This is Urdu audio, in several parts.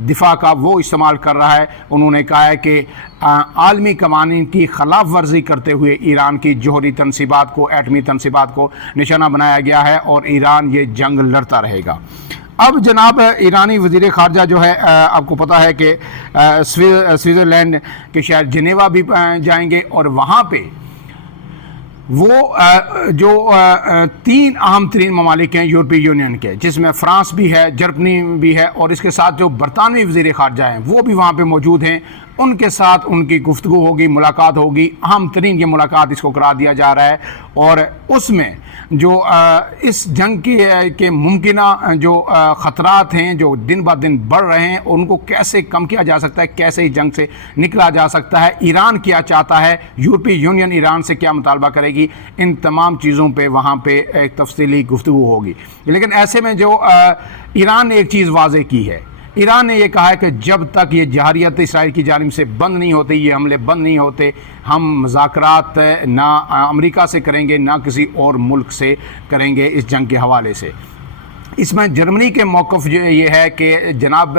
دفاع کا وہ استعمال کر رہا ہے۔ انہوں نے کہا ہے کہ عالمی قوانین کی خلاف ورزی کرتے ہوئے ایران کی جوہری تنصیبات کو، ایٹمی تنصیبات کو نشانہ بنایا گیا ہے اور ایران یہ جنگ لڑتا رہے گا۔ اب جناب ایرانی وزیر خارجہ جو ہے آپ کو پتہ ہے کہ سوئٹزرلینڈ کے شہر جنیوا بھی جائیں گے، اور وہاں پہ وہ جو 3 اہم ترین ممالک ہیں یورپی یونین کے، جس میں فرانس بھی ہے، جرمنی بھی ہے، اور اس کے ساتھ جو برطانوی وزیر خارجہ ہیں وہ بھی وہاں پہ موجود ہیں، ان کے ساتھ ان کی گفتگو ہوگی، ملاقات ہوگی۔ اہم ترین یہ ملاقات اس کو قرار دیا جا رہا ہے، اور اس میں جو اس جنگ کے ممکنہ جو خطرات ہیں جو دن بہ دن بڑھ رہے ہیں، ان کو کیسے کم کیا جا سکتا ہے، کیسے اس جنگ سے نکلا جا سکتا ہے، ایران کیا چاہتا ہے، یورپی یونین ایران سے کیا مطالبہ کرے گی، ان تمام چیزوں پہ وہاں پہ ایک تفصیلی گفتگو ہوگی۔ لیکن ایسے میں جو ایران نے ایک چیز واضح کی ہے، ایران نے یہ کہا ہے کہ جب تک یہ جارحیت اسرائیل کی جانب سے بند نہیں ہوتی، یہ حملے بند نہیں ہوتے، ہم مذاکرات نہ امریکہ سے کریں گے، نہ کسی اور ملک سے کریں گے اس جنگ کے حوالے سے۔ اس میں جرمنی کے موقف جو یہ ہے کہ جناب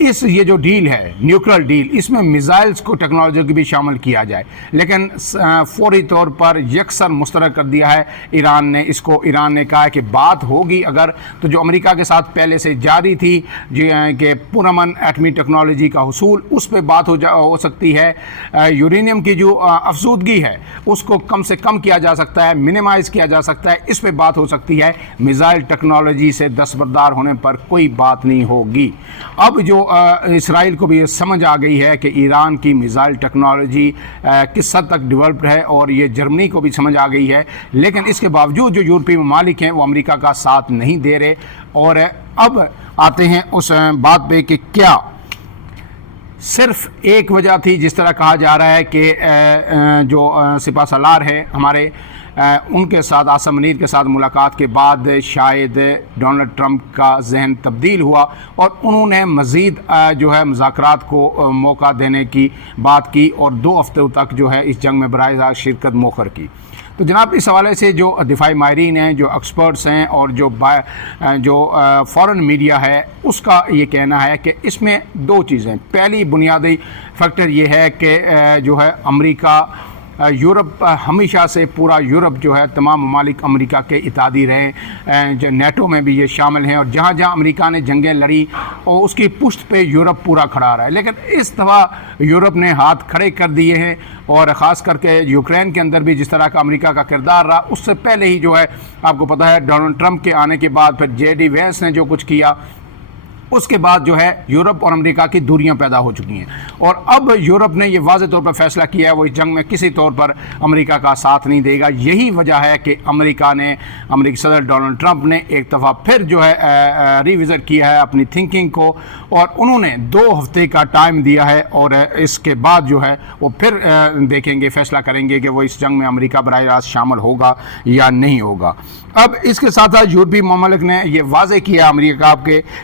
یہ جو ڈیل ہے، نیوکلیر ڈیل، اس میں میزائلز کو ٹیکنالوجی کو بھی شامل کیا جائے، لیکن فوری طور پر یکسر مسترد کر دیا ہے ایران نے اس کو۔ ایران نے کہا ہے کہ بات ہوگی اگر تو جو امریکہ کے ساتھ پہلے سے جاری تھی کہ پرامن ایٹمی ٹیکنالوجی کا حصول، اس پہ بات ہو سکتی ہے۔ یورینیم کی جو افزودگی ہے اس کو کم سے کم کیا جا سکتا ہے، منیمائز کیا جا سکتا ہے، اس پہ بات ہو سکتی ہے۔ میزائل ٹیکنالوجی سے دستبردار ہونے پر کوئی بات نہیں ہوگی۔ اب جو اسرائیل کو بھی یہ سمجھ آ گئی ہے کہ ایران کی میزائل ٹیکنالوجی کس حد تک ڈیولپڈ ہے، اور یہ جرمنی کو بھی سمجھ آ گئی ہے، لیکن اس کے باوجود جو یورپی ممالک ہیں وہ امریکہ کا ساتھ نہیں دے رہے۔ اور اب آتے ہیں اس بات پہ کہ کیا صرف ایک وجہ تھی، جس طرح کہا جا رہا ہے کہ جو سپہ سالار ہے ہمارے، ان کے ساتھ عاصم منیر کے ساتھ ملاقات کے بعد شاید ڈونلڈ ٹرمپ کا ذہن تبدیل ہوا اور انہوں نے مزید جو ہے مذاکرات کو موقع دینے کی بات کی، اور 2 ہفتوں تک جو ہے اس جنگ میں براہ راست شرکت مؤخر کی۔ تو جناب اس حوالے سے جو دفاعی ماہرین ہیں، جو ایکسپرٹس ہیں، اور جو فورن میڈیا ہے، اس کا یہ کہنا ہے کہ اس میں 2 چیزیں۔ پہلی بنیادی فیکٹر یہ ہے کہ جو ہے امریکہ، یورپ ہمیشہ سے پورا یورپ جو ہے تمام ممالک امریکہ کے اتحادی رہے، جو نیٹو میں بھی یہ شامل ہیں، اور جہاں جہاں امریکہ نے جنگیں لڑی اور اس کی پشت پہ یورپ پورا کھڑا رہا ہے۔ لیکن اس دفعہ یورپ نے ہاتھ کھڑے کر دیے ہیں، اور خاص کر کے یوکرین کے اندر بھی جس طرح کا امریکہ کا کردار رہا، اس سے پہلے ہی جو ہے آپ کو پتہ ہے ڈونلڈ ٹرمپ کے آنے کے بعد پھر JD وینس نے جو کچھ کیا، اس کے بعد جو ہے یورپ اور امریکہ کی دوریاں پیدا ہو چکی ہیں، اور اب یورپ نے یہ واضح طور پر فیصلہ کیا ہے وہ اس جنگ میں کسی طور پر امریکہ کا ساتھ نہیں دے گا۔ یہی وجہ ہے کہ امریکی صدر ڈونلڈ ٹرمپ نے ایک دفعہ پھر جو ہے ریویزٹ کیا ہے اپنی تھنکنگ کو، اور انہوں نے 2 ہفتے کا ٹائم دیا ہے، اور اس کے بعد جو ہے وہ پھر دیکھیں گے، فیصلہ کریں گے کہ وہ اس جنگ میں امریکہ براہ راست شامل ہوگا یا نہیں ہوگا۔ اب اس کے ساتھ ساتھ یورپی ممالک نے یہ واضح کیا امریکہ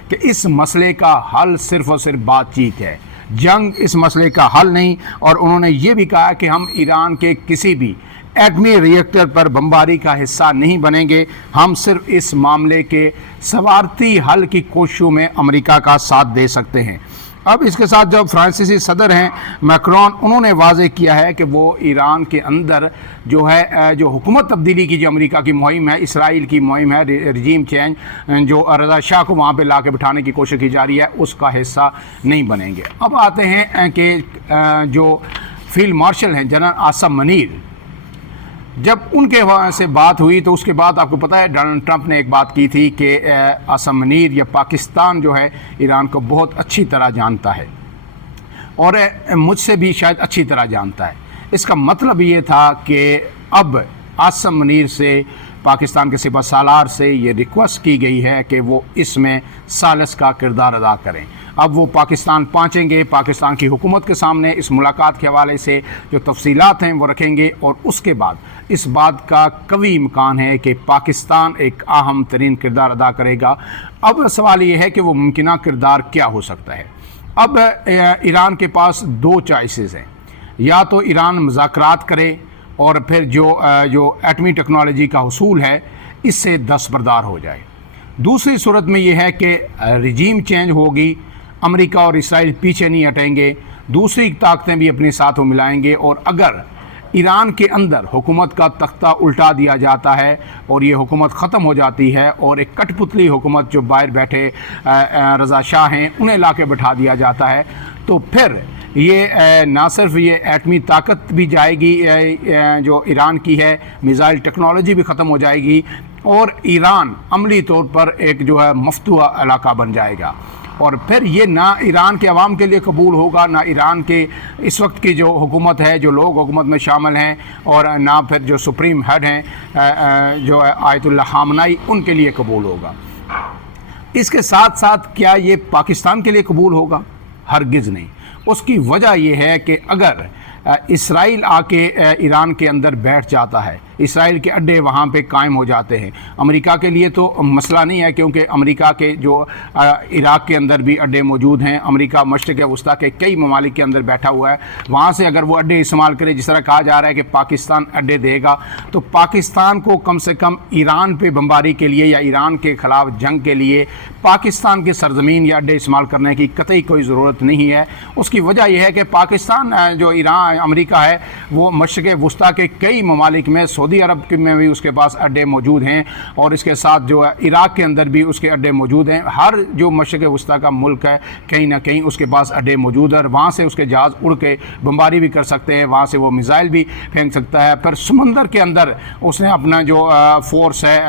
کہ اس مسئلے کا حل صرف اور صرف بات چیت ہے، جنگ اس مسئلے کا حل نہیں، اور انہوں نے یہ بھی کہا کہ ہم ایران کے کسی بھی ایٹمی ری ایکٹر پر بمباری کا حصہ نہیں بنیں گے، ہم صرف اس معاملے کے سفارتی حل کی کوششوں میں امریکہ کا ساتھ دے سکتے ہیں۔ اب اس کے ساتھ جو فرانسیسی صدر ہیں میکرون، انہوں نے واضح کیا ہے کہ وہ ایران کے اندر جو ہے جو حکومت تبدیلی کی جو امریکہ کی مہم ہے، اسرائیل کی مہم ہے، رجیم چینج، جو رضا شاہ کو وہاں پہ لا کے بٹھانے کی کوشش کی جا رہی ہے، اس کا حصہ نہیں بنیں گے۔ اب آتے ہیں کہ جو فیلڈ مارشل ہیں جنرل عاصم منیر، جب ان کے سے بات ہوئی تو اس کے بعد آپ کو پتہ ہے ڈونلڈ ٹرمپ نے ایک بات کی تھی کہ عاصم منیر یا پاکستان جو ہے ایران کو بہت اچھی طرح جانتا ہے، اور مجھ سے بھی شاید اچھی طرح جانتا ہے۔ اس کا مطلب یہ تھا کہ اب عاصم منیر سے، پاکستان کے سپہ سالار سے یہ ریکویسٹ کی گئی ہے کہ وہ اس میں ثالث کا کردار ادا کریں۔ اب وہ پاکستان پہنچیں گے، پاکستان کی حکومت کے سامنے اس ملاقات کے حوالے سے جو تفصیلات ہیں وہ رکھیں گے، اور اس کے بعد اس بات کا قوی امکان ہے کہ پاکستان ایک اہم ترین کردار ادا کرے گا۔ اب سوال یہ ہے کہ وہ ممکنہ کردار کیا ہو سکتا ہے۔ اب ایران کے پاس 2 چوائسز ہیں، یا تو ایران مذاکرات کرے اور پھر جو ایٹمی ٹیکنالوجی کا حصول ہے اس سے دستبردار ہو جائے، دوسری صورت میں یہ ہے کہ رجیم چینج ہوگی، امریکہ اور اسرائیل پیچھے نہیں ہٹیں گے، دوسری طاقتیں بھی اپنے ساتھ وہ ملائیں گے، اور اگر ایران کے اندر حکومت کا تختہ الٹا دیا جاتا ہے اور یہ حکومت ختم ہو جاتی ہے اور ایک کٹ پتلی حکومت جو باہر بیٹھے رضا شاہ ہیں انہیں لا کے بٹھا دیا جاتا ہے، تو پھر یہ نہ صرف یہ ایٹمی طاقت بھی جائے گی جو ایران کی ہے، میزائل ٹیکنالوجی بھی ختم ہو جائے گی، اور ایران عملی طور پر ایک جو ہے مفتوح علاقہ بن جائے گا، اور پھر یہ نہ ایران کے عوام کے لیے قبول ہوگا، نہ ایران کے اس وقت کی جو حکومت ہے، جو لوگ حکومت میں شامل ہیں، اور نہ پھر جو سپریم ہیڈ ہیں جو ہے آیت اللہ خامنائی، ان کے لیے قبول ہوگا۔ اس کے ساتھ ساتھ کیا یہ پاکستان کے لیے قبول ہوگا؟ ہرگز نہیں۔ اس کی وجہ یہ ہے کہ اگر اسرائیل آ کے ایران کے اندر بیٹھ جاتا ہے، اسرائیل کے اڈے وہاں پہ قائم ہو جاتے ہیں، امریکہ کے لیے تو مسئلہ نہیں ہے، کیونکہ امریکہ کے جو عراق کے اندر بھی اڈے موجود ہیں، امریکہ مشرق وسطیٰ کے کئی ممالک کے اندر بیٹھا ہوا ہے، وہاں سے اگر وہ اڈے استعمال کرے، جس طرح کہا جا رہا ہے کہ پاکستان اڈے دے گا، تو پاکستان کو کم سے کم ایران پہ بمباری کے لیے یا ایران کے خلاف جنگ کے لیے پاکستان کے سرزمین یا اڈے استعمال کرنے کی قطعی کوئی ضرورت نہیں ہے۔ اس کی وجہ یہ ہے کہ پاکستان جو امریکہ ہے وہ مشرق وسطیٰ کے کئی ممالک میں، سعودی عرب میں بھی اس کے پاس اڈے موجود ہیں، اور اس کے ساتھ جو ہے عراق کے اندر بھی اس کے اڈے موجود ہیں۔ ہر جو مشرق وسطیٰ کا ملک ہے کہیں نہ کہیں اس کے پاس اڈے موجود ہے، اور وہاں سے اس کے جہاز اڑ کے بمباری بھی کر سکتے ہیں، وہاں سے وہ میزائل بھی پھینک سکتا ہے۔ پھر سمندر کے اندر اس نے اپنا جو فورس ہے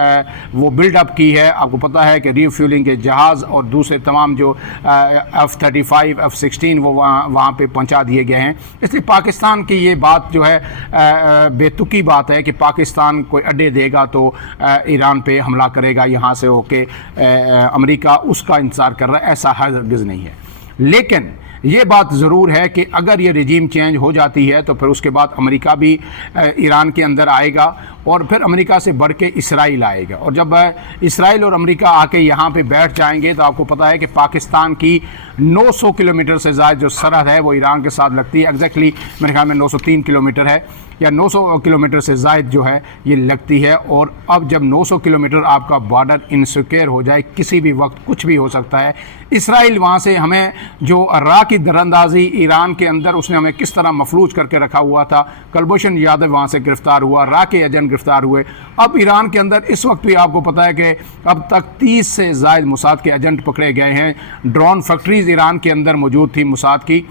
وہ بلڈ اپ کی ہے۔ آپ کو پتہ ہے کہ ری فیولنگ کے جہاز اور دوسرے تمام جو F-35 F-16 وہ وہاں پہ پہنچا دیے گئے ہیں۔ اس لیے پاکستان کی یہ بات جو ہے بے تکی بات ہے کہ پاکستان کوئی اڈے دے گا تو ایران پہ حملہ کرے گا یہاں سے ہو کے، امریکہ اس کا انتظار کر رہا ہے، ایسا ہرگز نہیں ہے۔ لیکن یہ بات ضرور ہے کہ اگر یہ رجیم چینج ہو جاتی ہے تو پھر اس کے بعد امریکہ بھی ایران کے اندر آئے گا، اور پھر امریکہ سے بڑھ کے اسرائیل آئے گا، اور جب اسرائیل اور امریکہ آ کے یہاں پہ بیٹھ جائیں گے تو آپ کو پتہ ہے کہ پاکستان کی 900 کلومیٹر سے زائد جو سرحد ہے وہ ایران کے ساتھ لگتی ہے، ایگزیکٹلی میرے خیال میں 903 کلومیٹر ہے، یا 900 کلومیٹر سے زائد جو ہے یہ لگتی ہے۔ اور اب جب 900 کلومیٹر آپ کا بارڈر انسیکیور ہو جائے، کسی بھی وقت کچھ بھی ہو سکتا ہے۔ اسرائیل وہاں سے ہمیں جو راہ کی دراندازی ایران کے اندر اس نے ہمیں کس طرح مفلوج کر کے رکھا ہوا تھا، کلبھوشن یادو وہاں سے گرفتار ہوا، راہ کے ایجنٹ گرفتار ہوئے، اب ایران کے اندر اس وقت بھی آپ کو پتہ ہے کہ اب تک 30 سے زائد موساد کے ایجنٹ پکڑے گئے ہیں۔ ڈرون فیکٹریز ایران کے اندر موجود تھی موساد کی،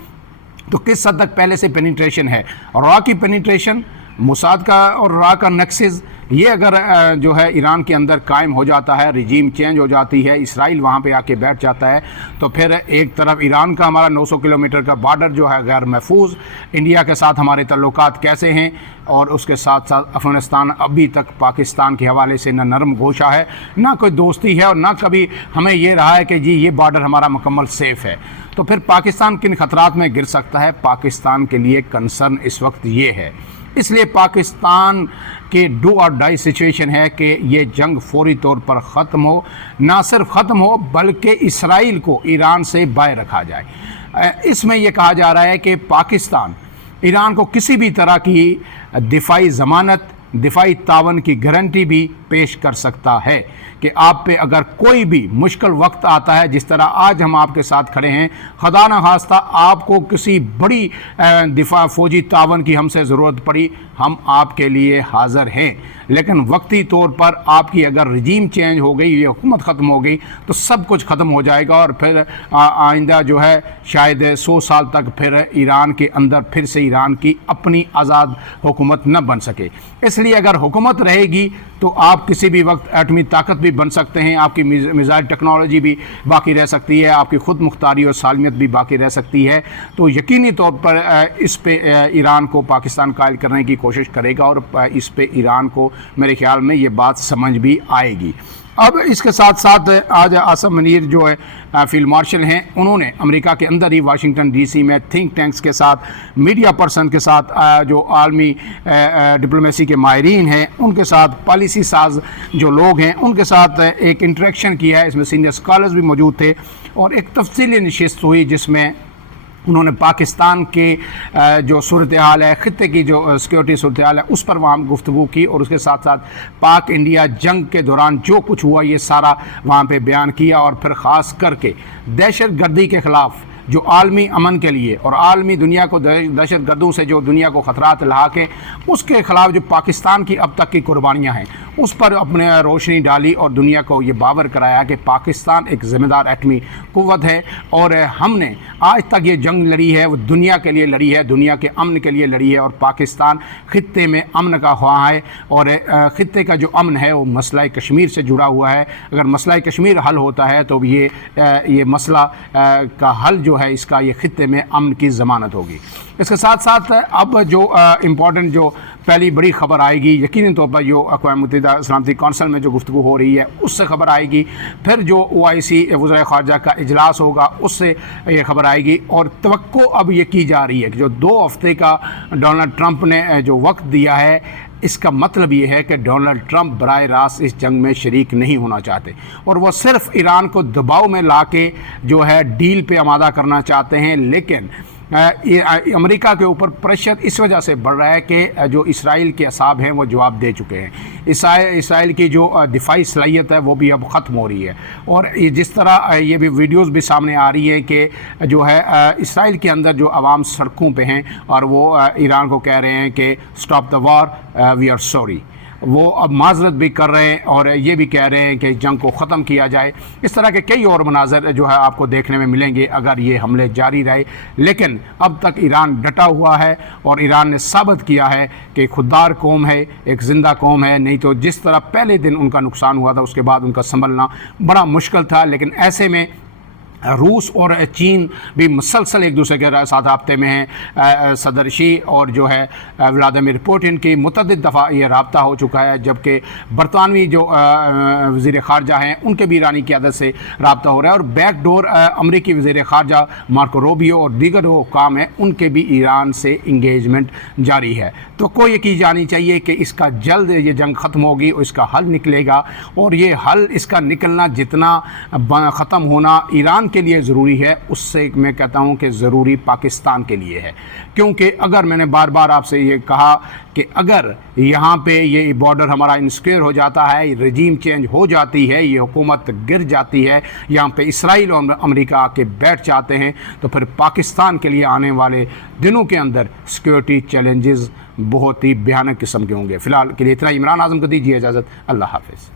تو کس حد تک پہلے سے پینیٹریشن ہے، را کی پینیٹریشن، موساد کا اور را کا نکسز، یہ اگر جو ہے ایران کے اندر قائم ہو جاتا ہے، رجیم چینج ہو جاتی ہے، اسرائیل وہاں پہ آ کے بیٹھ جاتا ہے، تو پھر ایک طرف ایران کا ہمارا 900 کلومیٹر کا بارڈر جو ہے غیر محفوظ، انڈیا کے ساتھ ہمارے تعلقات کیسے ہیں، اور اس کے ساتھ ساتھ افغانستان ابھی تک پاکستان کے حوالے سے نہ نرم گوشہ ہے، نہ کوئی دوستی ہے، اور نہ کبھی ہمیں یہ رہا ہے کہ جی یہ بارڈر ہمارا مکمل سیف ہے۔ تو پھر پاکستان کن خطرات میں گر سکتا ہے؟ پاکستان کے لیے کنسرن اس وقت یہ ہے، اس لیے پاکستان کے ڈو اور ڈائی سچویشن ہے کہ یہ جنگ فوری طور پر ختم ہو، نہ صرف ختم ہو بلکہ اسرائیل کو ایران سے باہر رکھا جائے۔ اس میں یہ کہا جا رہا ہے کہ پاکستان ایران کو کسی بھی طرح کی دفاعی ضمانت، دفاعی تعاون کی گارنٹی بھی پیش کر سکتا ہے کہ آپ پہ اگر کوئی بھی مشکل وقت آتا ہے، جس طرح آج ہم آپ کے ساتھ کھڑے ہیں، خدا نہ خواستہ آپ کو کسی بڑی دفاع فوجی تعاون کی ہم سے ضرورت پڑی، ہم آپ کے لیے حاضر ہیں، لیکن وقتی طور پر آپ کی اگر رجیم چینج ہو گئی، یہ حکومت ختم ہو گئی تو سب کچھ ختم ہو جائے گا، اور پھر آئندہ جو ہے شاید 100 سال تک پھر ایران کے اندر پھر سے ایران کی اپنی آزاد حکومت نہ بن سکے۔ اس لیے اگر حکومت رہے گی تو آپ کسی بھی وقت ایٹمی طاقت بھی بن سکتے ہیں، آپ کی میزائل ٹیکنالوجی بھی باقی رہ سکتی ہے، آپ کی خود مختاری اور سالمیت بھی باقی رہ سکتی ہے۔ تو یقینی طور پر اس پہ ایران کو پاکستان قائل کرنے کی کوشش کرے گا، اور اس پہ ایران کو میرے خیال میں یہ بات سمجھ بھی آئے گی۔ اب اس کے ساتھ ساتھ آج عاصم منیر جو ہے فیلڈ مارشل ہیں، انہوں نے امریکہ کے اندر ہی واشنگٹن ڈی سی میں تھنک ٹینکس کے ساتھ، میڈیا پرسن کے ساتھ، جو عالمی ڈپلومیسی کے ماہرین ہیں ان کے ساتھ، پالیسی ساز جو لوگ ہیں ان کے ساتھ ایک انٹریکشن کیا ہے۔ اس میں سینئر اسکالرز بھی موجود تھے، اور ایک تفصیلی نشست ہوئی جس میں انہوں نے پاکستان کے جو صورتحال ہے، خطے کی جو سیکورٹی صورتحال ہے، اس پر وہاں گفتگو کی، اور اس کے ساتھ ساتھ پاک انڈیا جنگ کے دوران جو کچھ ہوا یہ سارا وہاں پہ بیان کیا، اور پھر خاص کر کے دہشت گردی کے خلاف جو عالمی امن کے لیے اور عالمی دنیا کو دہشت گردوں سے جو دنیا کو خطرات لاحق ہیں اس کے خلاف جو پاکستان کی اب تک کی قربانیاں ہیں اس پر اپنے روشنی ڈالی، اور دنیا کو یہ باور کرایا کہ پاکستان ایک ذمہ دار ایٹمی قوت ہے، اور ہم نے آج تک یہ جنگ لڑی ہے وہ دنیا کے لیے لڑی ہے، دنیا کے امن کے لیے لڑی ہے، اور پاکستان خطے میں امن کا خواہاں ہے، اور خطے کا جو امن ہے وہ مسئلہ کشمیر سے جڑا ہوا ہے۔ اگر مسئلہ کشمیر حل ہوتا ہے تو یہ مسئلہ کا حل جو ہے اس کا یہ خطے میں امن کی ضمانت ہوگی۔ اس کے ساتھ ساتھ اب جو امپورٹنٹ جو پہلی بڑی خبر آئے گی یقینی طور پر جو اقوام متحدہ سلامتی کونسل میں جو گفتگو ہو رہی ہے اس سے خبر آئے گی، پھر جو OIC وزرائے خارجہ کا اجلاس ہوگا اس سے یہ خبر آئے گی، اور توقع اب یہ کی جا رہی ہے کہ جو 2 ہفتے کا ڈونلڈ ٹرمپ نے جو وقت دیا ہے اس کا مطلب یہ ہے کہ ڈونلڈ ٹرمپ براہ راست اس جنگ میں شریک نہیں ہونا چاہتے، اور وہ صرف ایران کو دباؤ میں لا کے جو ہے ڈیل پہ آمادہ کرنا چاہتے ہیں، لیکن امریکہ کے اوپر پریشر اس وجہ سے بڑھ رہا ہے کہ جو اسرائیل کے اعصاب ہیں وہ جواب دے چکے ہیں، اسرائیل کی جو دفاعی صلاحیت ہے وہ بھی اب ختم ہو رہی ہے، اور جس طرح یہ بھی ویڈیوز بھی سامنے آ رہی ہے کہ جو ہے اسرائیل کے اندر جو عوام سڑکوں پہ ہیں اور وہ ایران کو کہہ رہے ہیں کہ stop the war, we are sorry, وہ اب معذرت بھی کر رہے ہیں اور یہ بھی کہہ رہے ہیں کہ جنگ کو ختم کیا جائے۔ اس طرح کے کئی اور مناظر جو ہے آپ کو دیکھنے میں ملیں گے اگر یہ حملے جاری رہے، لیکن اب تک ایران ڈٹا ہوا ہے، اور ایران نے ثابت کیا ہے کہ خوددار قوم ہے، ایک زندہ قوم ہے، نہیں تو جس طرح پہلے دن ان کا نقصان ہوا تھا اس کے بعد ان کا سنبھلنا بڑا مشکل تھا، لیکن ایسے میں روس اور چین بھی مسلسل ایک دوسرے کے ساتھ رابطے میں ہیں۔ صدر شی اور جو ہے ولادیمیر پوٹن کی متعدد دفعہ یہ رابطہ ہو چکا ہے، جبکہ برطانوی جو وزیر خارجہ ہیں ان کے بھی ایرانی قیادت سے رابطہ ہو رہا ہے، اور بیک ڈور امریکی وزیر خارجہ مارکو روبیو اور دیگر جو حکام ہیں ان کے بھی ایران سے انگیجمنٹ جاری ہے۔ تو کوئی یہ کی جانی چاہیے کہ اس کا جلد یہ جنگ ختم ہوگی اور اس کا حل نکلے گا، اور یہ حل اس کا نکلنا جتنا ختم ہونا ایران کے لیے ضروری ہے اس سے میں کہتا ہوں کہ ضروری پاکستان کے لیے ہے، کیونکہ اگر میں نے بار بار آپ سے یہ کہا کہ اگر یہاں پہ یہ بارڈر ہمارا انسیکیور ہو جاتا ہے، رجیم چینج ہو جاتی ہے، یہ حکومت گر جاتی ہے، یہاں پہ اسرائیل اور امریکہ آ کے بیٹھ جاتے ہیں، تو پھر پاکستان کے لیے آنے والے دنوں کے اندر سیکیورٹی چیلنجز بہت ہی بھیانک قسم کے ہوں گے۔ فی الحال کے لیے اتنا، عمران اعظم کو دیجیے اجازت، اللہ حافظ۔